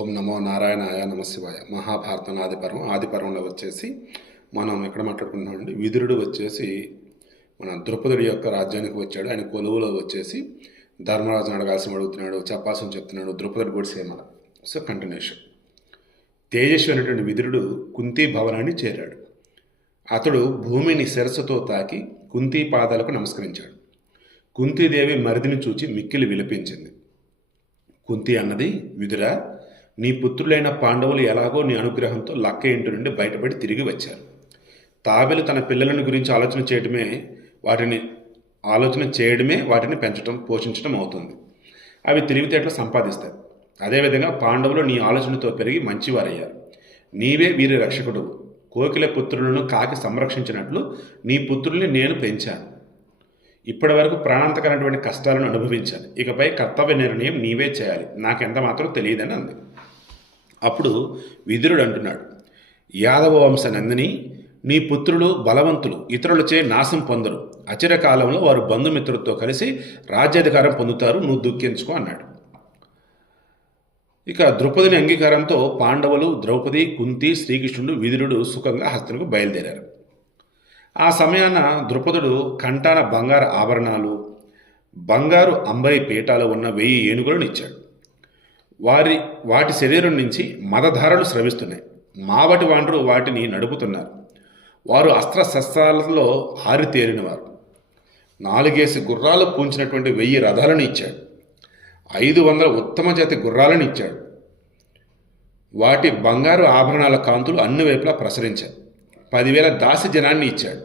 ఓం నమో నారాయణాయ నమ శివాయ. మహాభారతం ఆదిపర్వం ఆదిపర్వంలో వచ్చేసి మనం ఎక్కడ మాట్లాడుకుంటున్నామండి విదురుడు వచ్చేసి మన ద్రుపదుడి యొక్క రాజ్యానికి వచ్చాడు. ఆయన కొలువులో వచ్చేసి ధర్మరాజును అడగాల్సిన అడుగుతున్నాడు చెప్పాల్సిన చెప్తున్నాడు ద్రుపదుడు కూడా సేమ. సో కంటిన్యూషన్ తేజస్వి అనేటువంటి విదురుడు కుంతి భవనాన్ని చేరాడు. అతడు భూమిని శిరస్సుతో తాకి కుంతి పాదాలకు నమస్కరించాడు. కుంతీదేవి మరిదిని చూచి మిక్కిలి విలపించింది. కుంతి అన్నది విదురా నీ పుత్రులైన పాండవులు ఎలాగో నీ అనుగ్రహంతో లక్క ఇంటి నుండి బయటపడి తిరిగి వచ్చారు. తాబెలు తన పిల్లలను గురించి ఆలోచన చేయడమే వాటిని ఆలోచన చేయడమే వాటిని పెంచడం పోషించడం అవుతుంది. అవి తెలివితేటలు సంపాదిస్తాయి. అదేవిధంగా పాండవులు నీ ఆలోచనతో పెరిగి మంచివారయ్యారు. నీవే వీరి రక్షకుడు. కోకిల పుత్రులను కాకి సంరక్షించినట్లు నీ పుత్రుల్ని నేను పెంచాను. ఇప్పటి వరకు ప్రాణాంతకరమైనటువంటి కష్టాలను అనుభవించాను. ఇకపై కర్తవ్య నిర్ణయం నీవే చేయాలి. నాకెంత మాత్రం తెలియదని అంది. అప్పుడు విదురుడు అంటున్నాడు యాదవ వంశ నందిని నీ పుత్రులు బలవంతులు ఇతరులచే నాశం పొందరు. అచిర కాలంలో వారు బంధుమిత్రులతో కలిసి రాజ్యాధికారం పొందుతారు నువ్వు దుఃఖించుకో అన్నాడు. ఇక ద్రౌపదిని అంగీకారంతో పాండవులు ద్రౌపది కుంతి శ్రీకృష్ణుడు విదురుడు సుఖంగా హస్తనకు బయలుదేరారు. ఆ సమయాన ద్రుపదుడు కంటాన బంగారు ఆభరణాలు బంగారు అంబరి పీఠాలు ఉన్న వెయ్యి ఏనుగులను ఇచ్చాడు. వారి వాటి శరీరం నుంచి మదధారలు స్రవిస్తున్నాయి. మావటి వాండ్రు వాటిని నడుపుతున్నారు. వారు అస్త్ర శస్త్రాలలో ఆరితేరినవారు. నాలుగేసి గుర్రాలు పూంచినటువంటి వెయ్యి రథాలను ఇచ్చాడు. ఐదు వందల ఉత్తమ జాతి గుర్రాలను ఇచ్చాడు. వాటి బంగారు ఆభరణాల కాంతులు అన్ని వైపులా ప్రసరించాయి. పదివేల దాసి జనాన్ని ఇచ్చాడు.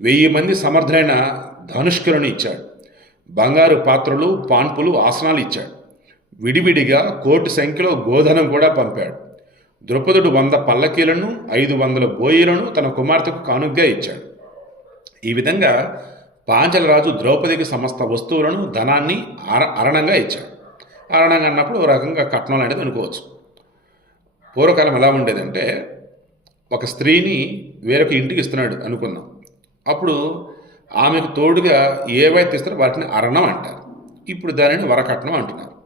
వెయ్యి మంది సమర్థులైన ధనుష్కులను ఇచ్చాడు. బంగారు పాత్రలు పాన్పులు ఆసనాలు ఇచ్చాడు. విడివిడిగా కోటి సంఖ్యలో గోధనం కూడా పంపాడు. ద్రుపదుడు వంద పల్లకీలను ఐదు వందల బోయిలను తన కుమార్తెకు కానుగ్గా ఇచ్చాడు. ఈ విధంగా పాంచలరాజు ద్రౌపదికి సమస్త వస్తువులను ధనాన్ని అర అరణంగా ఇచ్చాడు. అరణంగా అన్నప్పుడు ఒక రకంగా కట్నం అనేది అనుకోవచ్చు. పూర్వకాలం ఎలా ఉండేదంటే ఒక స్త్రీని వేరొక ఇంటికి ఇస్తున్నాడు అనుకుందాం. అప్పుడు ఆమెకు తోడుగా ఏవైతే ఇస్తారో వాటిని అరణం అంటారు. ఇప్పుడు దానిని వరకట్నం అంటున్నారు.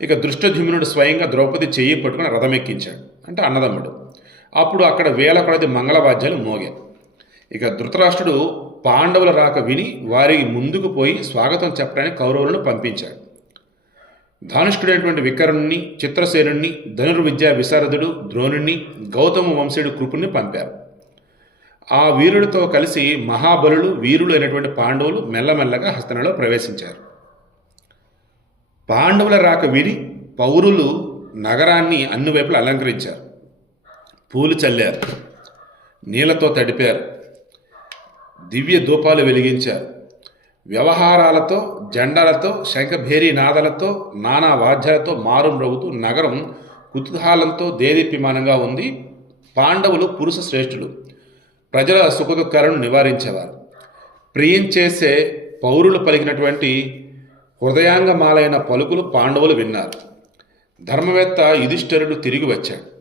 ఇక దృష్టధ్యుమ్నుడు స్వయంగా ద్రౌపది చెయ్యి పట్టుకుని రథమెక్కించాడు. అంటే అన్నదమ్ముడు. అప్పుడు అక్కడ వేల కొలది మంగళవాద్యాలు మోగాయి. ఇక ధృతరాష్ట్రుడు పాండవుల రాక విని వారికి ముందుకు పోయి స్వాగతం చెప్పడానికి కౌరవులను పంపించాడు. ధానుష్కుడైనటువంటి వికరుణ్ణి చిత్రసేనుణ్ణి ధనుర్విద్యా విశారదుడు ద్రోణుణ్ణి గౌతమ వంశీయుడు కృపుణ్ణి పంపారు. ఆ వీరులతో కలిసి మహాబలుడు వీరులు అయినటువంటి పాండవులు మెల్లమెల్లగా హస్తనలో ప్రవేశించారు. పాండవుల రాక విని పౌరులు నగరాన్ని అన్ని వైపులు అలంకరించారు. పూలు చల్లారు. నీళ్ళతో తడిపారు. దివ్య ధూపాలు వెలిగించారు. వ్యవహారాలతో జెండాలతో శంఖభేరీ నాదాలతో నానా వాద్యాలతో మారుం రవ్వుతూ నగరం కుతూహాలంతో దేదీప్యమానంగా ఉంది. పాండవులు పురుష శ్రేష్ఠులు. ప్రజల సుఖదుఖాలను నివారించేవారు. ప్రియం చేసే పౌరులు పలికినటువంటి హృదయాంగమాలైన పలుకులు పాండవులు విన్నారు. ధర్మవేత్త యుధిష్ఠరుడు తిరిగి వచ్చాడు.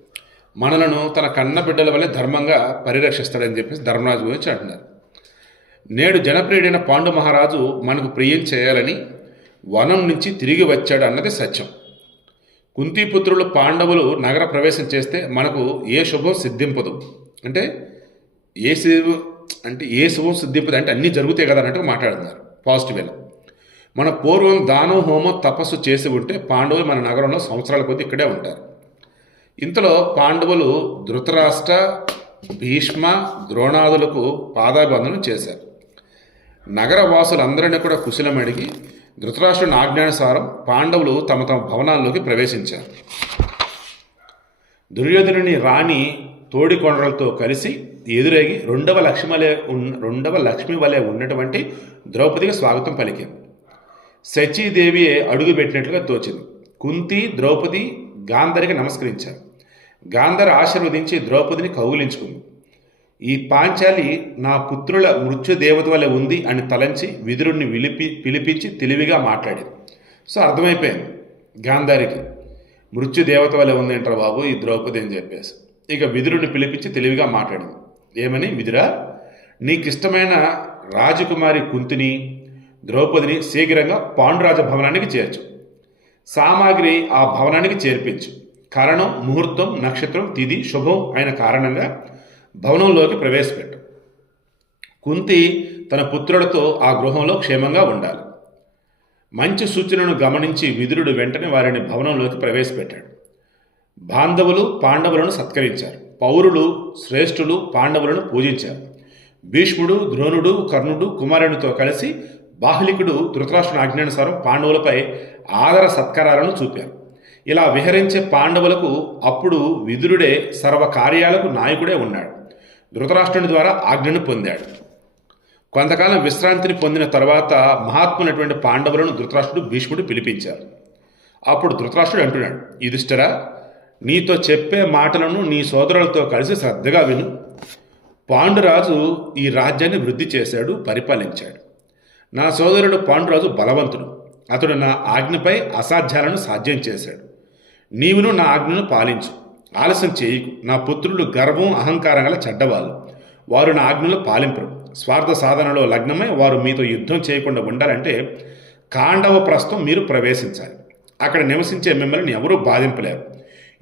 మనలను తన కన్న బిడ్డల వల్లే ధర్మంగా పరిరక్షిస్తాడని చెప్పేసి ధర్మరాజు గురించి అంటున్నారు. నేడు జనప్రియుడైన పాండు మహారాజు మనకు ప్రియం చేయాలని వనం నుంచి తిరిగి వచ్చాడు అన్నది సత్యం. కుంతిపుత్రులు పాండవులు నగర ప్రవేశం చేస్తే మనకు ఏ శుభం సిద్ధింపదు. అంటే ఏ శుభం అంటే ఏ శుభం సిద్ధింపదు అంటే అన్నీ జరుగుతాయి కదా అన్నట్టు మాట్లాడుతున్నారు పాజిటివ్ వేలో మన పూర్వం దానం హోమం తపస్సు చేసి ఉంటే పాండవులు మన నగరంలో సంవత్సరాల కొద్ది ఇక్కడే ఉంటారు. ఇంతలో పాండవులు ధృతరాష్ట్ర భీష్మ ద్రోణాదులకు పాదాభివందనం చేశారు. నగర వాసులందరినీ కూడా కుశలం అడిగి ధృతరాష్ట్రుని ఆజ్ఞానుసారం పాండవులు తమ తమ భవనాల్లోకి ప్రవేశించారు. దుర్యోధనుని రాణి తోడికొండలతో కలిసి ఎదురేగి రెండవ లక్ష్మి వలె ఉన్న రెండవ లక్ష్మి వలె ఉన్నటువంటి ద్రౌపదికి స్వాగతం పలికింది శచీదేవి అడుగుపెట్టినట్లుగా తోచింది. కుంతి ద్రౌపది గాంధరికి నమస్కరించారు. గాంధర్ ఆశీర్వదించి ద్రౌపదిని కౌగులించుకుంది. ఈ పాంచాలి నా పుత్రుల మృత్యుదేవత వల్ల ఉంది అని తలంచి విదురుణ్ణి విలిపి పిలిపించి తెలివిగా మాట్లాడింది. సో అర్థమైపోయింది గాంధారికి. మృత్యుదేవత వల్ల ఉంది అంటారు బాబు ఈ ద్రౌపది అని చెప్పేసి. ఇక విదురుణ్ణి పిలిపించి తెలివిగా మాట్లాడింది. ఏమని విదురా నీకు ఇష్టమైన రాజకుమారి కుంతిని ద్రౌపదిని శీఘ్రంగా పాండురాజ భవనానికి చేర్చు. సామాగ్రి ఆ భవనానికి చేర్పించు. కరణం ముహూర్తం నక్షత్రం తిది శుభం అయిన కారణంగా భవనంలోకి ప్రవేశపెట్టు. కుంతి తన పుత్రులతో ఆ గృహంలో క్షేమంగా ఉండాలి. మంచి సూచనను గమనించి విదురుడు వెంటనే వారిని భవనంలోకి ప్రవేశపెట్టాడు. బాంధవులు పాండవులను సత్కరించారు. పౌరులు శ్రేష్ఠులు పాండవులను పూజించారు. భీష్ముడు ద్రోణుడు కర్ణుడు కుమారునితో కలిసి బాహ్లికుడు ధృతరాష్ట్రుని ఆజ్ఞానుసారం పాండవులపై ఆదర సత్కారాలను చూపారు. ఇలా విహరించే పాండవులకు అప్పుడు విదురుడే సర్వ కార్యాలకు నాయకుడే ఉన్నాడు. ధృతరాష్ట్రుని ద్వారా ఆజ్ఞను పొందాడు. కొంతకాలం విశ్రాంతిని పొందిన తర్వాత మహాత్మునటువంటి పాండవులను ధృతరాష్ట్రుడు భీష్ముడు పిలిపించారు. అప్పుడు ధృతరాష్ట్రుడు అంటున్నాడు యుధిష్ఠరా నీతో చెప్పే మాటలను నీ సోదరులతో కలిసి శ్రద్ధగా విను. పాండురాజు ఈ రాజ్యాన్ని వృద్ధి చేశాడు పరిపాలించాడు. నా సోదరుడు పాండురాజు బలవంతుడు. అతడు నా ఆజ్ఞపై అసాధ్యాలను సాధ్యం చేశాడు. నీవును నా ఆజ్ఞను పాలించు. ఆలస్యం చేయకు. నా పుత్రులు గర్వం అహంకారం గల చెడ్డవాళ్ళు. వారు నా ఆజ్ఞలు పాలింపరు. స్వార్థ సాధనలో లగ్నమై వారు మీతో యుద్ధం చేయకుండా ఉండాలంటే కాండవ ప్రస్థం మీరు ప్రవేశించాలి. అక్కడ నివసించే మిమ్మల్ని ఎవరూ బాధింపలేరు.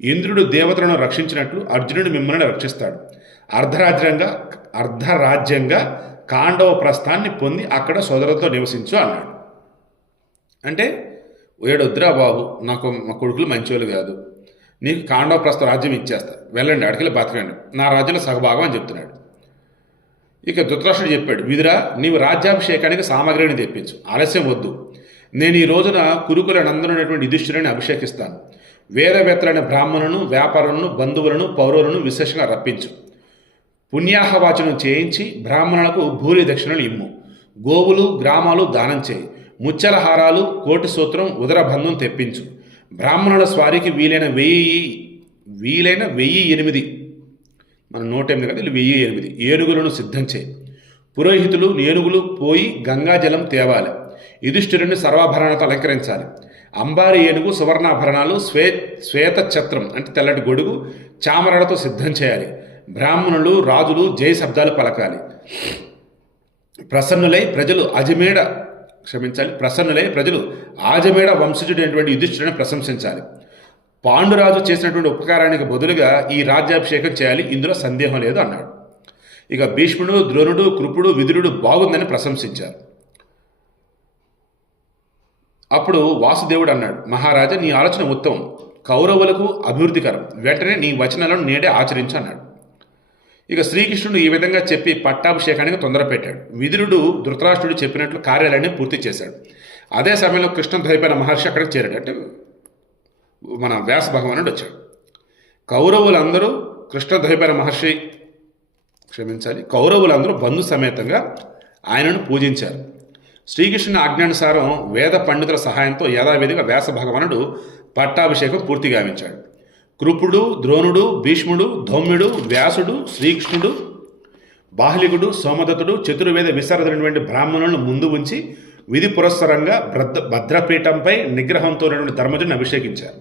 ఇంద్రుడు దేవతలను రక్షించినట్లు అర్జునుడు మిమ్మల్ని రక్షిస్తాడు. అర్ధరాజ్యంగా అర్ధరాజ్యంగా కాండవ ప్రస్థాన్ని పొంది అక్కడ సోదరులతో నివసించు అన్నాడు. అంటే ఏడొద్దురా బాబు నాకు మా కొడుకులు మంచివాళ్ళు కాదు. నీకు కాండవ ప్రస్థ రాజ్యం ఇచ్చేస్తా. వెళ్ళండి అడికెళ్ళి బతకండి. నా రాజ్యంలో సగభాగం అని చెప్తున్నాడు. ఇక ధృతరాష్ట్రుడు చెప్పాడు విదురా నీవు రాజ్యాభిషేకానికి సామగ్రిని తెప్పించు. ఆలస్యం వద్దు. నేను ఈ రోజున కురుకుల నందనుడైనటువంటి యుధిష్ఠురుని అభిషేకిస్తాను. వేరవేత్తలైన బ్రాహ్మణులను వ్యాపారులను బంధువులను పౌరులను విశేషంగా రప్పించు. పుణ్యాహవాచనం చేయించి బ్రాహ్మణులకు భూరి దక్షిణలు ఇమ్ము. గోవులు గ్రామాలు దానం చేయి. ముచ్చల హారాలు కోటి సూత్రం ఉదరబంధం తెప్పించు. బ్రాహ్మణుల స్వారీకి వీలైన వెయ్యి వీలైన వెయ్యి ఎనిమిది. మన నూట ఎనిమిది కదా వెయ్యి ఎనిమిది. ఏనుగులను సిద్ధం చేయి. పురోహితులు ఏనుగులు పోయి గంగాజలం తేవాలి. యుధిష్ఠిరుని సర్వాభరణాలతో అలంకరించాలి. అంబారి ఏనుగు సువర్ణాభరణాలు శ్వే శ్వేత ఛత్రం అంటే తెల్లటి గొడుగు చామరాలతో సిద్ధం చేయాలి. బ్రాహ్మణులు రాజులు జయ శబ్దాలు పలకాలి. ప్రసన్నులై ప్రజలు అజమేడ క్షమించాలి ప్రసన్నులై ప్రజలు ఆజమేడ వంశజుడైనటువంటి యుధిష్ఠుడిని ప్రశంసించాలి. పాండురాజు చేసినటువంటి ఉపకారానికి బదులుగా ఈ రాజ్యాభిషేకం చేయాలి ఇందులో సందేహం లేదు అన్నాడు. ఇక భీష్ముడు ద్రోణుడు కృపుడు విదురుడు బాగుందని ప్రశంసించారు. అప్పుడు వాసుదేవుడు అన్నాడు మహారాజా నీ ఆలోచన ఉత్తమం. కౌరవులకు అభివృద్ధికరం. వెంటనే నీ వచనాలను నేడే ఆచరించు అన్నాడు. ఇక శ్రీకృష్ణుడు ఈ విధంగా చెప్పి పట్టాభిషేకానికి తొందర పెట్టాడు విదురుడు ధృతరాష్ట్రుడు చెప్పినట్లు కార్యాలయాన్ని పూర్తి చేశాడు. అదే సమయంలో కృష్ణద్వైపైన మహర్షి అక్కడికి చేరాడు. అంటే మన వ్యాస భగవానుడు వచ్చాడు. కౌరవులందరూ కృష్ణద్వైపైన మహర్షి క్షమించాలి కౌరవులందరూ బంధు సమేతంగా ఆయనను పూజించారు. శ్రీకృష్ణుని ఆజ్ఞానుసారం వేద పండితుల సహాయంతో యథావిధిగా వ్యాస భగవానుడు పట్టాభిషేకం పూర్తి గావించాడు. కృపుడు ద్రోణుడు భీష్ముడు ధౌమ్యుడు వ్యాసుడు శ్రీకృష్ణుడు బాహ్లికుడు సోమదత్తుడు చతుర్వేద విశారదైనటువంటి బ్రాహ్మణులను ముందు ఉంచి విధి పురస్సరంగా భద్ర భద్రపీఠంపై నిగ్రహంతో ఉన్నటువంటి ధర్మజుని అభిషేకించారు.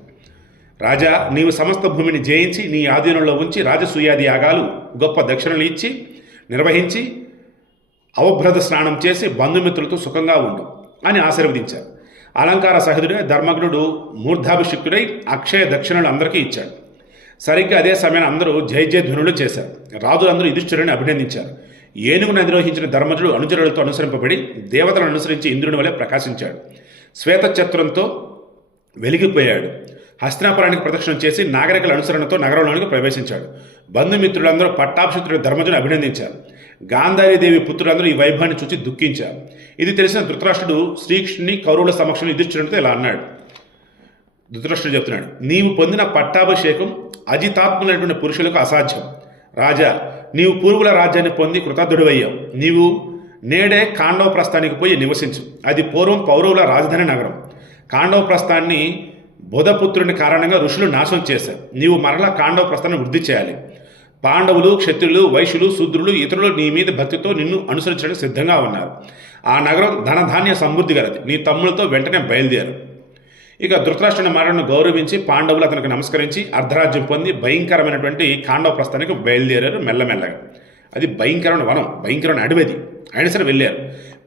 రాజా నీవు సమస్త భూమిని జయించి నీ ఆధీనంలో ఉంచి రాజసూయాది యాగాలు గొప్ప దక్షిణలు ఇచ్చి నిర్వహించి అవభ్రత స్నానం చేసి బంధుమిత్రులతో సుఖంగా ఉండు అని ఆశీర్వదించారు. అలంకార సహితుడే ధర్మగ్నుడు మూర్ధాభిషిక్తుడై అక్షయ దక్షిణలు అందరికీ ఇచ్చాడు. సరిగ్గా అదే సమయాన్ని అందరూ జయ జయధ్వనులు చేశారు. రాజులందరూ యుధిష్ఠిరుని అభినందించారు. ఏనుగును అధిరోహించిన ధర్మజుడు అనుచరులతో అనుసరింపబడి దేవతలను అనుసరించి ఇంద్రుని వలె ప్రకాశించాడు. శ్వేతఛత్రంతో వెలిగిపోయాడు. హస్తినాపురానికి ప్రదక్షిణం చేసి నాగరికల అనుసరణతో నగరంలోనికి ప్రవేశించాడు. బంధుమిత్రులందరూ పట్టాభిషిక్తుడు ధర్మజుని అభినందించారు. గాంధారీదేవి పుత్రులందరూ ఈ వైభవాన్ని చూసి దుఃఖించారు. ఇది తెలిసిన ధృతరాష్ట్రుడు శ్రీకృష్ణుని కౌరవుల సమక్షంలో యుధిష్ఠిరునితో ఇలా అన్నాడు. ధృతరాష్ట్రుడు చెప్తున్నాడు నీవు పొందిన పట్టాభిషేకం అజితాత్ములైనటువంటి పురుషులకు అసాధ్యం. రాజా నీవు పూర్వుల రాజ్యాన్ని పొంది కృతజ్ఞుడివయ్యావు నీవు నేడే కాండవ ప్రస్థానికి పోయి నివసించు. అది పూర్వం పౌరవుల రాజధాని నగరం. కాండవ ప్రస్థాన్ని బుధపుత్రుని కారణంగా ఋషులు నాశనం చేశారు. నీవు మరలా కాండవ ప్రస్థానం వృద్ధి చేయాలి. పాండవులు క్షత్రులు వైశ్యులు శూద్రులు ఇతరులు నీ మీద భక్తితో నిన్ను అనుసరించడానికి సిద్ధంగా ఉన్నారు. ఆ నగరం ధనధాన్య సమృద్ధి గలది. నీ తమ్ములతో వెంటనే బయలుదేరు. ఇక ధృతరాష్ట్రుని మరణను గౌరవించి పాండవులు అతనికి నమస్కరించి అర్ధరాజ్యం పొంది భయంకరమైనటువంటి కాండవ ప్రస్థానికి బయలుదేరారు మెల్లమెల్లగా. అది భయంకరమైన వనం భయంకరమైన అడవిది. అయినా సరే వెళ్ళారు.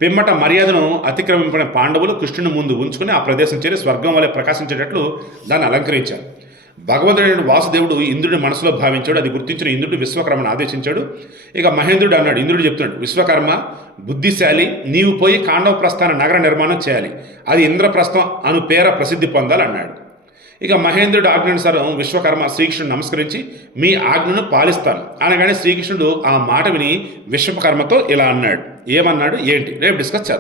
పిమ్మట మర్యాదను అతిక్రమించిన పాండవులు కృష్ణుని ముందు ఉంచుకుని ఆ ప్రదేశం చేరి స్వర్గం వలె ప్రకాశించేటట్లు దాన్ని అలంకరించారు. భగవంతుడైన వాసుదేవుడు ఇంద్రుడి మనసులో భావించాడు అది గుర్తించిన ఇంద్రుడు విశ్వకర్మను ఆదేశించాడు. ఇక మహేంద్రుడు అన్నాడు ఇంద్రుడు చెప్తున్నాడు విశ్వకర్మ బుద్ధిశాలి నీవు పోయి కాండవ ప్రస్థాన నగర నిర్మాణం చేయాలి. అది ఇంద్రప్రస్థం అను పేర ప్రసిద్ధి పొందాలి అన్నాడు. ఇక మహేంద్రుడు ఆజ్ఞానుసారం విశ్వకర్మ శ్రీకృష్ణుడు నమస్కరించి మీ ఆజ్ఞను పాలిస్తాను అనగానే శ్రీకృష్ణుడు ఆ మాట విని విశ్వకర్మతో ఇలా అన్నాడు. ఏమన్నాడు? ఏంటి? రేపు డిస్కస్ చేద్దాం.